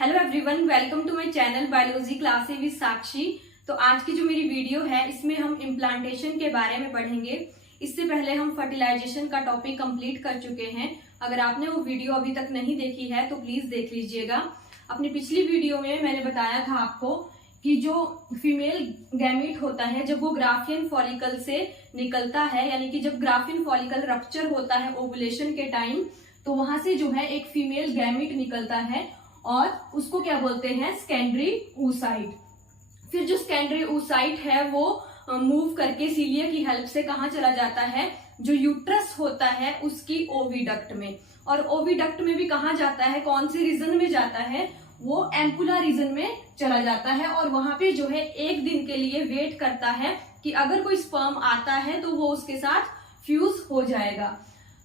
Hello everyone, welcome to my channel biology classes with Sakshi. तो आज की जो मेरी वीडियो है इसमें हम इम्प्लांटेशन के बारे में पढ़ेंगे। इससे पहले हम फर्टिलाइजेशन का टॉपिक कंप्लीट कर चुके हैं। अगर आपने वो वीडियो अभी तक नहीं देखी है तो प्लीज देख लीजिएगा। अपनी पिछली वीडियो में मैंने बताया था आपको कि जो फीमेल गैमीट होता है जब वो ग्राफियन फॉलिकल से निकलता है, यानी कि जब ग्राफियन फॉलिकल रप्चर होता है ओवुलेशन के टाइम, तो वहां से जो है एक फीमेल गैमीट निकलता है और उसको क्या बोलते हैं, सेकेंडरी oocyte। फिर जो सेकेंडरी oocyte है वो मूव करके सीलिया की हेल्प से कहाँ चला जाता है, जो यूट्रस होता है उसकी ओविडक्ट में। और ओविडक्ट में भी कहाँ जाता है, कौन से रीजन में जाता है, वो एम्पुला रीजन में चला जाता है। और वहां पे जो है एक दिन के लिए वेट करता है कि अगर कोई स्पर्म आता है तो वो उसके साथ फ्यूज हो जाएगा।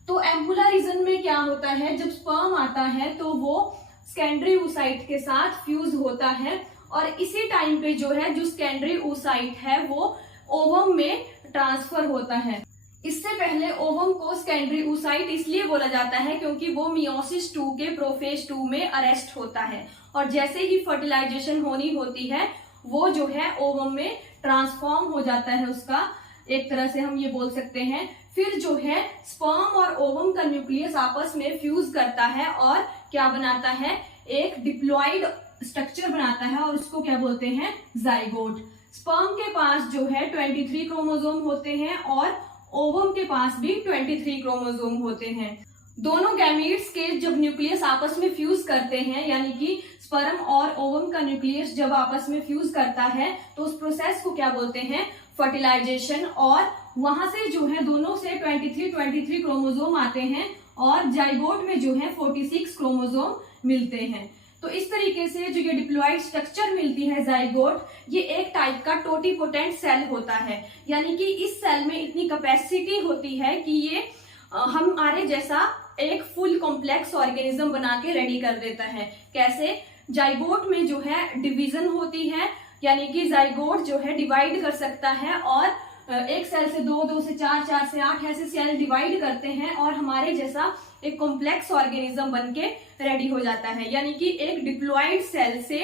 तो एम्पुला रीजन में क्या होता है, जब स्पर्म आता है तो वो सेकेंडरी oocyte के साथ फ्यूज होता है और इसी टाइम पे जो है जो सेकेंडरी oocyte है वो ओवम में ट्रांसफर होता है। इससे पहले ओवम को सेकेंडरी oocyte इसलिए बोला जाता है क्योंकि वो मियोसिस 2 के प्रोफेज 2 में अरेस्ट होता है और जैसे ही फर्टिलाइजेशन होनी होती है वो जो है ओवम में ट्रांसफॉर्म हो जाता है उसका, एक तरह से हम ये बोल सकते हैं। फिर जो है स्पर्म और ओवम का न्यूक्लियस आपस में फ्यूज करता है और क्या बनाता है, एक डिप्लॉइड स्ट्रक्चर बनाता है और उसको क्या बोलते हैं, जाइगोट। स्पर्म के पास जो है 23 क्रोमोसोम होते हैं और ओवम के पास भी 23 क्रोमोसोम होते हैं। दोनों गैमीट्स के जब न्यूक्लियस आपस में फ्यूज करते हैं, यानी कि स्पर्म और ओवम का न्यूक्लियस जब आपस में फ्यूज करता है तो उस प्रोसेस को क्या बोलते हैं, फर्टिलाइजेशन। और वहां से जो है दोनों से 23 क्रोमोसोम आते हैं और जाइगोट में जो है 46 क्रोमोसोम मिलते हैं। तो इस तरीके से जो ये डिप्लॉइड स्ट्रक्चर मिलती है जाइगोट, ये एक टाइप का टोटीपोटेंट सेल होता है, यानी कि इस सेल में इतनी कैपेसिटी होती है कि ये हमारे जैसा एक फुल कॉम्प्लेक्स ऑर्गेनिज्म बना के रेडी कर देता है। कैसे, जाइगोट में जो है डिवीजन होती है, यानी कि जाइगोट जो है डिवाइड कर सकता है और एक सेल से 2, 2 से 4, 4 से 8 ऐसे सेल डिवाइड करते हैं और हमारे जैसा एक कॉम्प्लेक्स ऑर्गेनिज्म बनके रेडी हो जाता है। यानी कि एक डिप्लॉइड सेल से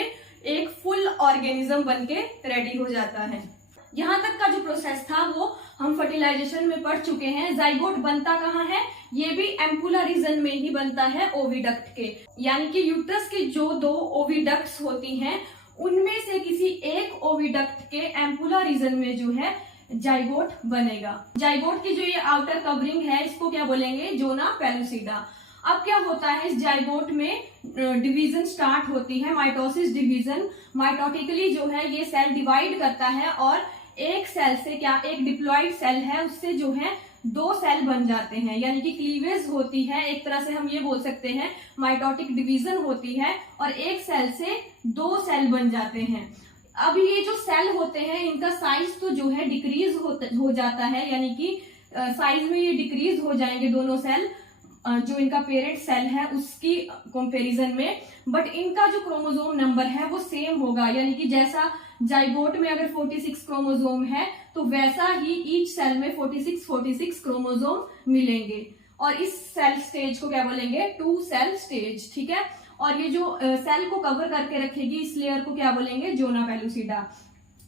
एक फुल ऑर्गेनिज्म बनके रेडी हो जाता है। यहाँ तक का जो प्रोसेस था वो हम फर्टिलाइजेशन में पढ़ चुके हैं। जाइगोट बनता कहाँ है, ये भी एम्पुला रीजन में ही बनता है, ओविडक्ट के। यानी कि यूट्रस की जो 2 ओविडक्ट्स होती हैं उनमें से किसी एक ओविडक्ट के एम्पुला रीजन में जो है जाइगोट बनेगा। जाइगोट की जो ये आउटर कवरिंग है इसको क्या बोलेंगे, जोना पेलुसिडा। अब क्या होता है, इस जाइगोट में डिवीजन स्टार्ट होती है, माइटोसिस डिवीजन। माइटोटिकली जो है ये सेल डिवाइड करता है और एक सेल से क्या, एक डिप्लॉइड सेल है उससे जो है 2 सेल बन जाते हैं, यानी कि क्लीवेज होती है। एक तरह से हम ये बोल सकते हैं माइटोटिक डिवीजन होती है और एक सेल से 2 सेल बन जाते हैं। अब ये जो सेल होते हैं इनका साइज तो जो है डिक्रीज हो जाता है, यानी कि साइज में ये डिक्रीज हो जाएंगे दोनों सेल, जो इनका पेरेंट सेल है उसकी कंपैरिजन में। बट इनका जो क्रोमोसोम नंबर है वो सेम होगा, यानी कि जैसा जाइगोट में अगर 46 क्रोमोसोम है तो वैसा ही ईच सेल में 46 क्रोमोसोम मिलेंगे। और इस सेल स्टेज को क्या बोलेंगे, 2 सेल स्टेज। ठीक है, और ये जो सेल को कवर करके रखेगी इस लेयर को क्या बोलेंगे, जोना पेलुसिडा।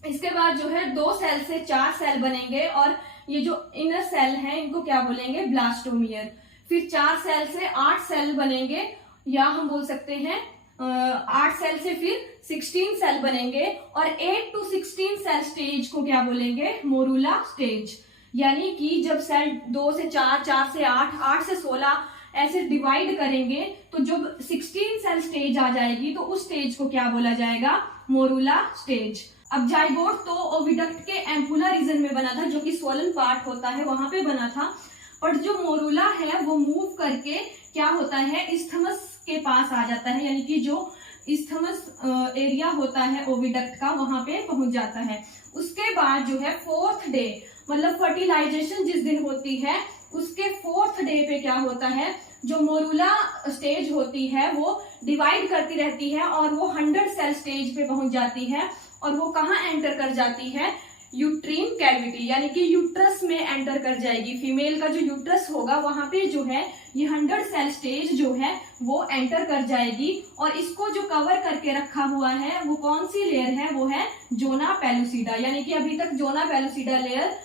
इसके बाद जो है 2 सेल से 4 सेल बनेंगे और ये जो इनर सेल है इनको क्या बोलेंगे, ब्लास्टोमियर। फिर 4 सेल से 8 सेल बनेंगे, या हम बोल सकते हैं 8 सेल से फिर 16 सेल बनेंगे और 8 to 16 सेल स्टेज को क्या बोलेंगे, मोरूला स्टेज। यानी कि जब सेल 2 से 4, 4 से 8, 8 से 16 ऐसे डिवाइड करेंगे तो जब 16 सेल स्टेज आ जाएगी तो उस स्टेज को क्या बोला जाएगा, मोरूला स्टेज। अब जाइगोट तो ओविडक्ट के एम्पुला रीजन में बना था, जो कि स्वोलन पार्ट होता है वहां पे बना था। पर जो मोरूला है वो मूव करके क्या होता है, इस्थमस के पास आ जाता है, यानी कि जो इस्थमस एरिया होता है ओविडक्ट का वहां पे पहुंच जाता है। उसके बाद जो है 4th डे, मतलब फर्टिलाइजेशन जिस दिन होती है उसके 4th डे पे क्या होता है, जो मोरूला स्टेज होती है वो डिवाइड करती रहती है और वो 100 सेल स्टेज पे पहुंच जाती है। और वो कहाँ एंटर कर जाती है, यूट्रीन कैविटी यानी कि यूट्रस में एंटर कर जाएगी। फीमेल का जो यूट्रस होगा वहां पे जो है ये 100 सेल स्टेज जो है वो एंटर कर जाएगी। और इसको जो कवर करके रखा हुआ है वो कौन सी लेयर है, वो है जोना पेलुसिडा, यानी कि अभी तक जोना पेलुसिडा लेयर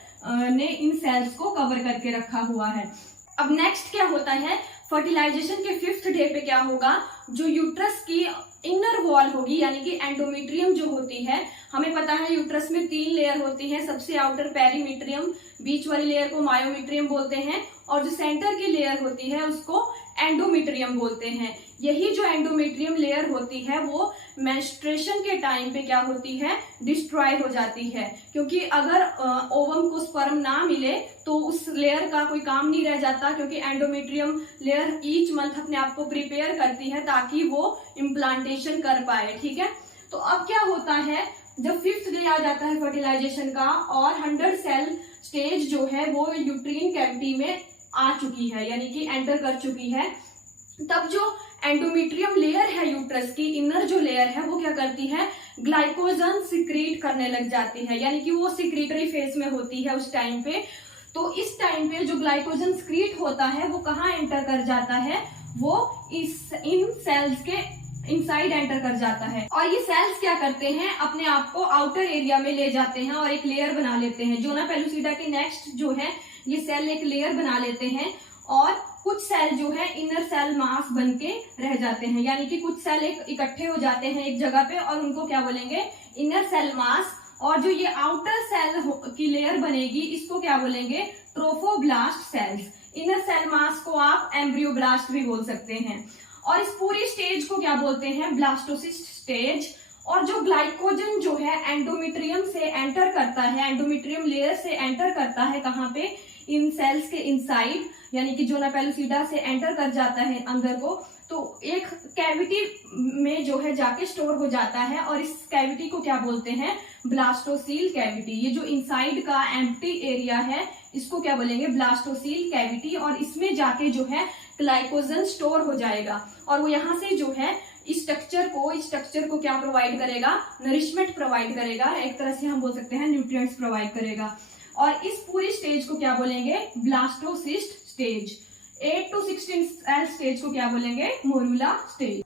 ने इन सेल्स को कवर करके रखा हुआ है। अब नेक्स्ट क्या होता है, फर्टिलाइजेशन के 5th डे पे क्या होगा, जो यूट्रस की इनर वॉल होगी यानी कि एंडोमेट्रियम जो होती है, हमें पता है यूट्रस में 3 लेयर होती है, सबसे आउटर पेरीमीट्रियम, बीच वाली लेयर को मायोमेट्रियम बोलते हैं और जो सेंटर की लेयर होती है उसको एंडोमेट्रियम बोलते हैं। यही जो एंडोमेट्रियम लेयर होती है वो मेंस्ट्रुएशन के टाइम पे क्या होती है, डिस्ट्रॉय हो जाती है, क्योंकि अगर ओवम को स्पर्म ना मिले तो उस लेयर का कोई काम नहीं रह जाता, क्योंकि एंडोमेट्रियम लेयर ईच मंथ अपने आप को प्रिपेयर करती है ताकि वो इम्प्लांटेशन कर पाए। ठीक है, तो अब क्या होता है, जब 5th डे आ जाता है फर्टिलाइजेशन का और 100 सेल स्टेज जो है वो यूट्रीन कैविटी में आ चुकी है यानी कि एंटर कर चुकी है, तब जो एंडोमेट्रियम लेयर है यूट्रस की इनर जो लेयर है वो क्या करती है, ग्लाइकोजन सिक्रीट करने लग जाती है, यानी कि वो सिक्रीटरी फेज में होती है उस टाइम पे। तो इस टाइम पे जो ग्लाइकोजन सिक्रीट होता है वो कहाँ एंटर कर जाता है, वो इन सेल्स के इनसाइड एंटर कर जाता है। और ये सेल्स क्या करते हैं, अपने आप को आउटर एरिया में ले जाते हैं और एक लेयर बना लेते हैं। जोना पेलुसिडा के नेक्स्ट जो है ये सेल एक लेयर बना लेते हैं और कुछ सेल जो है इनर सेल मास बन के रह जाते हैं, यानी कि कुछ सेल इकट्ठे हो जाते हैं एक जगह पे और उनको क्या बोलेंगे, इनर सेल मास। और जो ये आउटर सेल की लेयर बनेगी इसको क्या बोलेंगे, trophoblast cells. Inner cell mass को आप एम्ब्रियोब्लास्ट भी बोल सकते हैं। और इस पूरी स्टेज को क्या बोलते हैं, ब्लास्टोसिस्ट स्टेज। और जो ग्लाइकोजन जो है एंडोमेट्रियम से एंटर करता है, एंडोमेट्रियम लेयर से एंटर करता है कहाँ पे, इन सेल्स के इनसाइड, यानी कि जोना पेलुसिडा से एंटर कर जाता है अंदर को, तो एक कैविटी में जो है जाके स्टोर हो जाता है और इस कैविटी को क्या बोलते हैं, ब्लास्टोसील कैविटी। ये जो इनसाइड का एम्प्टी एरिया है इसको क्या बोलेंगे, ब्लास्टोसील कैविटी। और इसमें जाके जो है ग्लाइकोजन स्टोर हो जाएगा और वो यहाँ से जो है इस स्ट्रक्चर को क्या प्रोवाइड करेगा, नरिशमेंट प्रोवाइड करेगा, एक तरह से हम बोल सकते हैं न्यूट्रिएंट्स प्रोवाइड करेगा। और इस पूरी स्टेज को क्या बोलेंगे, blastocyst stage. 8 to 16 cell stage को क्या बोलेंगे, मोरूला स्टेज।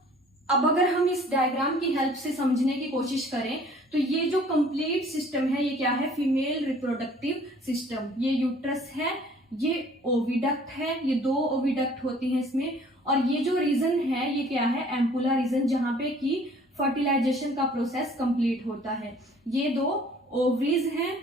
अब अगर हम इस डायग्राम की हेल्प से समझने की कोशिश करें तो ये जो कंप्लीट सिस्टम है ये क्या है, फीमेल रिप्रोडक्टिव सिस्टम। ये यूट्रस है, ये ओविडक्ट है, ये 2 ओविडक्ट होती हैं इसमें। और ये जो रीजन है ये क्या है, एम्पुला रीजन, जहां पे कि फर्टिलाइजेशन का प्रोसेस कंप्लीट होता है। ये 2 ओवरीज हैं।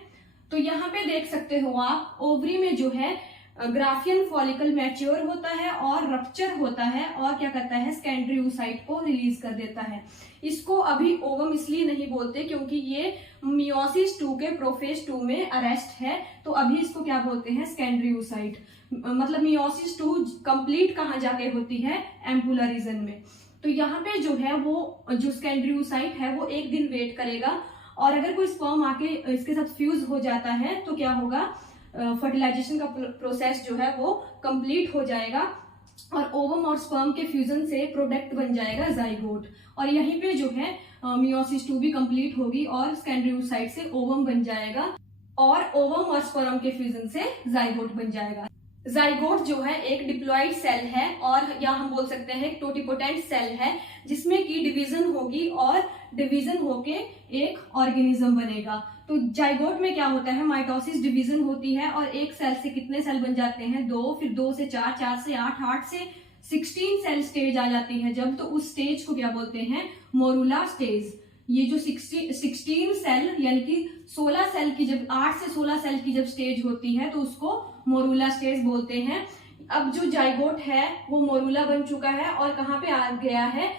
तो यहाँ पे देख सकते हो आप, ओवरी में जो है ग्राफियन फॉलिकल मैच्योर होता है और रप्चर होता है और क्या करता है, सेकेंडरी oocyte को रिलीज कर देता है। इसको अभी ओवम इसलिए नहीं बोलते क्योंकि ये मियोसिस 2 के प्रोफेज 2 में अरेस्ट है, तो अभी इसको क्या बोलते हैं, सेकेंडरी oocyte। मतलब मियोसिस 2 कंप्लीट कहाँ जाके होती है, एम्पुला रीजन में। तो यहाँ पे जो है वो जो सेकेंडरी oocyte है वो एक दिन वेट करेगा और अगर कोई स्पर्म आके इसके साथ फ्यूज हो जाता है तो क्या होगा, फर्टिलाइजेशन का प्रोसेस जो है वो कंप्लीट हो जाएगा और ओवम और स्पर्म के फ्यूजन से प्रोडक्ट बन जाएगा जाइगोट। और यहीं पे जो है मियोसिस 2 भी कंप्लीट होगी और सेकेंडरी oocyte से ओवम बन जाएगा और ओवम और स्पर्म के फ्यूजन से जाइगोट बन जाएगा। जाइगोट जो है एक डिप्लॉइड सेल है और या हम बोल सकते हैं एक टोटिपोटेंट सेल है जिसमें की डिवीजन होगी और डिवीजन होके एक ऑर्गेनिज्म बनेगा। तो जाइगोट में क्या होता है, माइटोसिस डिवीजन होती है और एक सेल से कितने सेल बन जाते हैं, 2, फिर 2 से 4, 4 से 8, 8 से 16 सेल स्टेज आ जाती है जब, तो उस स्टेज को क्या बोलते हैं, मोरूला स्टेज। ये जो 16 सेल यानी कि 16 सेल की जब 8 से 16 सेल की जब स्टेज होती है तो उसको मोरूला स्टेज बोलते हैं। अब जो जाइगोट है वो मोरूला बन चुका है और कहाँ पे आ गया है,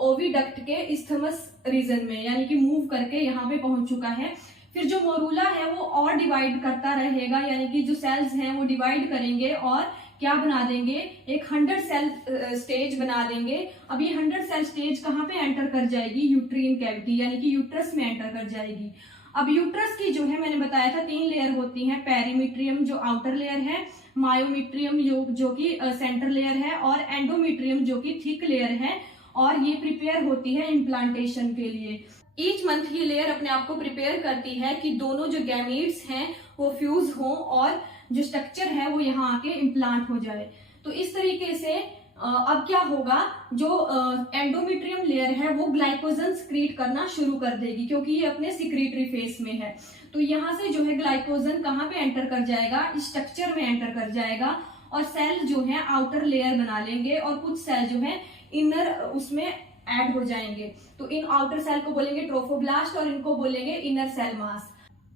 ओविडक्ट के इस्थमस रीजन में, यानी कि मूव करके यहाँ पे पहुंच चुका है। फिर जो मोरूला है वो और डिवाइड करता रहेगा, यानी कि जो सेल्स हैं वो डिवाइड करेंगे और क्या बना देंगे, एक 100 सेल स्टेज बना देंगे। अब ये 100 सेल स्टेज कहाँ पे एंटर कर जाएगी, यूट्रीन कैविटी, यानी कि यूट्रस में एंटर कर जाएगी। अब यूट्रस की जो है मैंने बताया था 3 लेयर होती हैं, पेरीमीट्रियम जो आउटर लेयर है, मायोमेट्रियम जो कि सेंटर लेयर है और एंडोमेट्रियम जो कि थिक लेयर है। और ये प्रिपेयर होती है इम्प्लांटेशन के लिए। ईच मंथ ये लेयर अपने आप को प्रिपेयर करती है कि दोनों जो गैमीट्स हैं वो फ्यूज हों और जो स्ट्रक्चर है वो यहाँ आके इम्प्लांट हो जाए। तो इस तरीके से अब क्या होगा, जो एंडोमेट्रियम लेयर है वो ग्लाइकोजन सिक्रीट करना शुरू कर देगी, क्योंकि ये अपने सिक्रीटरी फेस में है। तो यहाँ से जो है ग्लाइकोजन कहाँ पे एंटर कर जाएगा, इस स्ट्रक्चर में एंटर कर जाएगा और सेल जो है आउटर लेयर बना लेंगे और कुछ सेल जो है इनर उसमें ऐड हो जाएंगे। तो इन आउटर सेल को बोलेंगे ट्रोफोब्लास्ट और इनको बोलेंगे इनर सेल मास।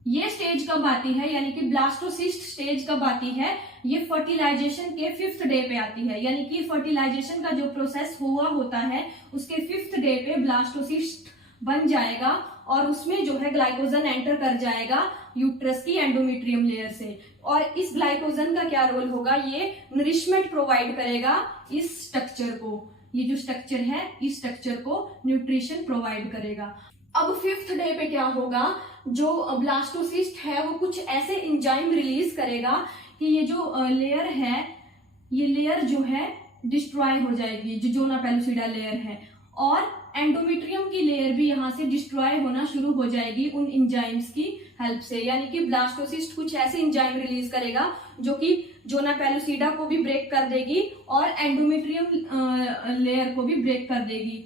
ये स्टेज कब आती है, यानी कि ब्लास्टोसिस्ट स्टेज कब आती है, ये फर्टिलाइजेशन के 5th डे पे आती है। यानी कि फर्टिलाइजेशन का जो प्रोसेस हुआ होता है उसके 5th डे पे ब्लास्टोसिस्ट बन जाएगा और उसमें जो है ग्लाइकोजन एंटर कर जाएगा यूट्रस की एंडोमेट्रियम लेयर से। और इस ग्लाइकोजन का क्या रोल होगा, ये नरिशमेंट प्रोवाइड करेगा इस स्ट्रक्चर को। ये जो स्ट्रक्चर है इस स्ट्रक्चर को न्यूट्रिशन प्रोवाइड करेगा। अब 5th डे पे क्या होगा, जो ब्लास्टोसिस्ट है वो कुछ ऐसे एंजाइम रिलीज करेगा कि ये जो लेयर है, ये लेयर जो है डिस्ट्रॉय हो जाएगी, जो जोना पेलुसिडा लेयर है, और एंडोमेट्रियम की लेयर भी यहाँ से डिस्ट्रॉय होना शुरू हो जाएगी उन एंजाइम्स की हेल्प से। यानी कि ब्लास्टोसिस्ट कुछ ऐसे एंजाइम रिलीज करेगा जो कि जोना पेलुसिडा को भी ब्रेक कर देगी और एंडोमेट्रियम लेयर को भी ब्रेक कर देगी।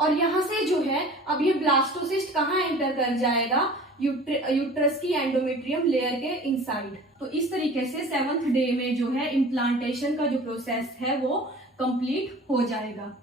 और यहाँ से जो है अब ये ब्लास्टोसिस्ट कहाँ एंटर कर जाएगा, यूट्रस की एंडोमेट्रियम लेयर के इनसाइड। तो इस तरीके से 7th डे में जो है इम्प्लांटेशन का जो प्रोसेस है वो कंप्लीट हो जाएगा।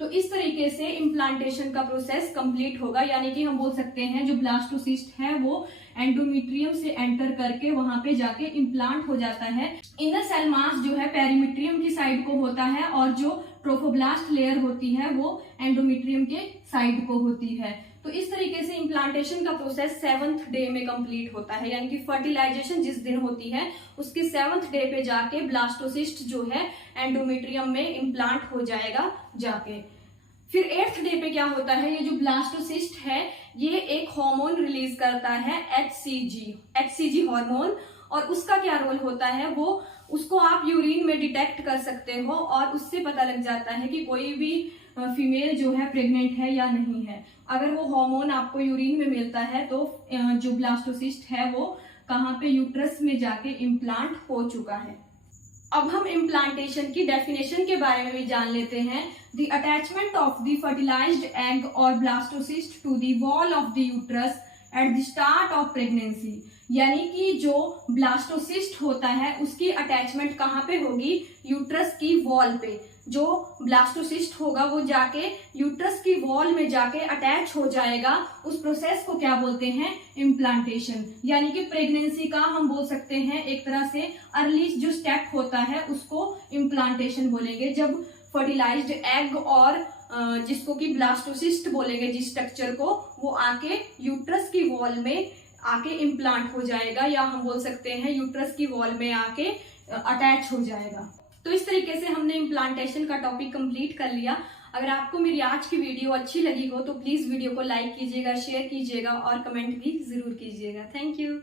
तो इस तरीके से इम्प्लांटेशन का प्रोसेस कंप्लीट होगा। यानी कि हम बोल सकते हैं जो ब्लास्टोसिस्ट है वो एंडोमेट्रियम से एंटर करके वहां पे जाके इम्प्लांट हो जाता है। इनर सेल मास जो है पेरीमेट्रियम की साइड को होता है और जो ट्रोफोब्लास्ट लेयर होती है वो एंडोमेट्रियम के साइड को होती है। तो इस तरीके से इम्प्लांटेशन का प्रोसेस 7th डे में कंप्लीट होता है। यानी कि फर्टिलाइजेशन जिस दिन होती है उसके 7th डे पे जाके ब्लास्टोसिस्ट जो है एंडोमेट्रियम में इम्प्लांट हो जाएगा जाके। फिर 8th डे पे क्या होता है, ये जो ब्लास्टोसिस्ट है ये एक हार्मोन रिलीज करता है HCG हार्मोन। और उसका क्या रोल होता है, वो उसको आप यूरिन में डिटेक्ट कर सकते हो और उससे पता लग जाता है कि कोई भी फीमेल जो है प्रेग्नेंट है या नहीं है। अगर वो हार्मोन आपको यूरिन में मिलता है तो जो ब्लास्टोसिस्ट है वो कहाँ पे, यूट्रस में जाके इम्प्लांट हो चुका है। अब हम इम्प्लांटेशन की डेफिनेशन के बारे में भी जान लेते हैं। The attachment of the fertilized egg और blastocyst to the wall of the uterus at the start of pregnancy. यानी कि जो ब्लास्टोसिस्ट होता है उसकी अटैचमेंट कहाँ पे होगी, यूट्रस की वॉल पे। जो ब्लास्टोसिस्ट होगा वो जाके यूट्रस की वॉल में जाके अटैच हो जाएगा। उस प्रोसेस को क्या बोलते हैं, इम्प्लांटेशन। यानी कि प्रेगनेंसी का हम बोल सकते हैं एक तरह से अर्ली जो स्टेप होता है उसको इम्प्लांटेशन बोलेंगे। जब फर्टिलाइज्ड एग और जिसको कि ब्लास्टोसिस्ट बोलेंगे जिस स्ट्रक्चर को, वो आके यूट्रस की वॉल में आके इम्प्लांट हो जाएगा, या हम बोल सकते हैं यूट्रस की वॉल में आके अटैच हो जाएगा। तो इस तरीके से हमने इम्प्लांटेशन का टॉपिक कंप्लीट कर लिया। अगर आपको मेरी आज की वीडियो अच्छी लगी हो तो प्लीज वीडियो को लाइक कीजिएगा, शेयर कीजिएगा और कमेंट भी जरूर कीजिएगा। Thank you.